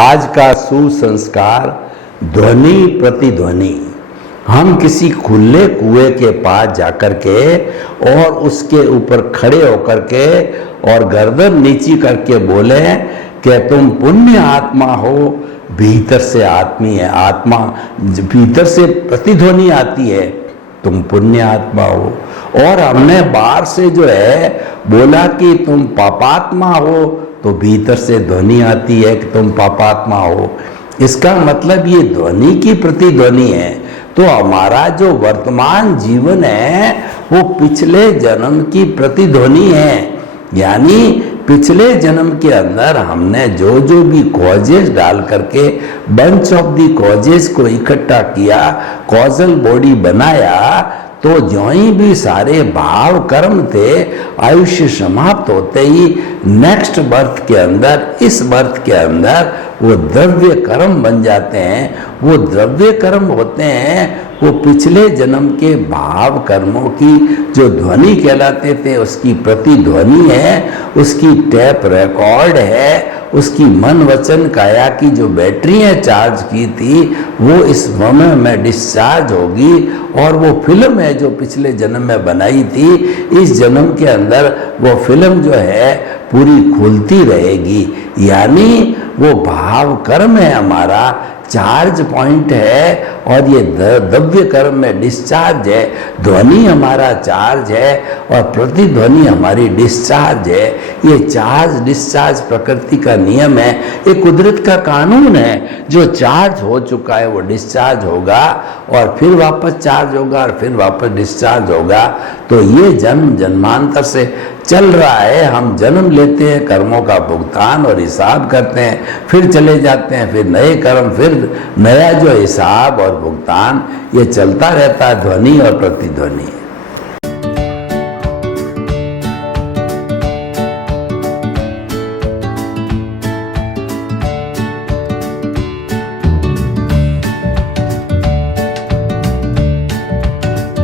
आज का सुसंस्कार ध्वनि प्रतिध्वनि। हम किसी खुले कुएं के पास जाकर के और उसके ऊपर खड़े होकर के और गर्दन नीची करके बोले कि तुम पुण्य आत्मा हो, भीतर से आत्मीय आत्मा, भीतर से प्रतिध्वनि आती है, तुम पुण्य आत्मा हो। और हमने बाहर से जो है बोला कि तुम पापात्मा हो, तो भीतर से ध्वनि आती है कि तुम पापात्मा हो। इसका मतलब ये ध्वनि की प्रतिध्वनि है। तो हमारा जो वर्तमान जीवन है वो पिछले जन्म की प्रतिध्वनि है। यानी पिछले जन्म के अंदर हमने जो जो भी कॉजेज डाल करके बंच ऑफ दी कॉजेज को इकट्ठा किया, कॉजल बॉडी बनाया, तो जो ही भी सारे भाव कर्म थे, आयुष्य समाप्त होते ही नेक्स्ट बर्थ के अंदर, इस बर्थ के अंदर वो द्रव्य कर्म बन जाते हैं। वो द्रव्य कर्म होते हैं वो पिछले जन्म के भाव कर्मों की जो ध्वनि कहलाते थे उसकी प्रतिध्वनि है, उसकी टेप रिकॉर्ड है, उसकी मन वचन काया की जो बैटरी है चार्ज की थी वो इस समय में डिस्चार्ज होगी। और वो फिल्म है जो पिछले जन्म में बनाई थी, इस जन्म के अंदर वो फिल्म जो है पूरी खुलती रहेगी। यानी वो भाव कर्म है हमारा, चार्ज पॉइंट है, और ये द्रव्य कर्म में डिस्चार्ज है। ध्वनि हमारा चार्ज है और प्रतिध्वनि हमारी डिस्चार्ज है। ये चार्ज डिस्चार्ज प्रकृति का नियम है, ये कुदरत का कानून है। जो चार्ज हो चुका है वो डिस्चार्ज होगा और फिर वापस चार्ज होगा और फिर वापस डिस्चार्ज होगा। तो ये जन्म जन्मांतर से चल रहा है। हम जन्म लेते हैं, कर्मों का भुगतान और हिसाब करते हैं, फिर चले जाते हैं, फिर नए कर्म, फिर नया जो हिसाब और भुगतान, ये चलता रहता है ध्वनि और प्रतिध्वनि।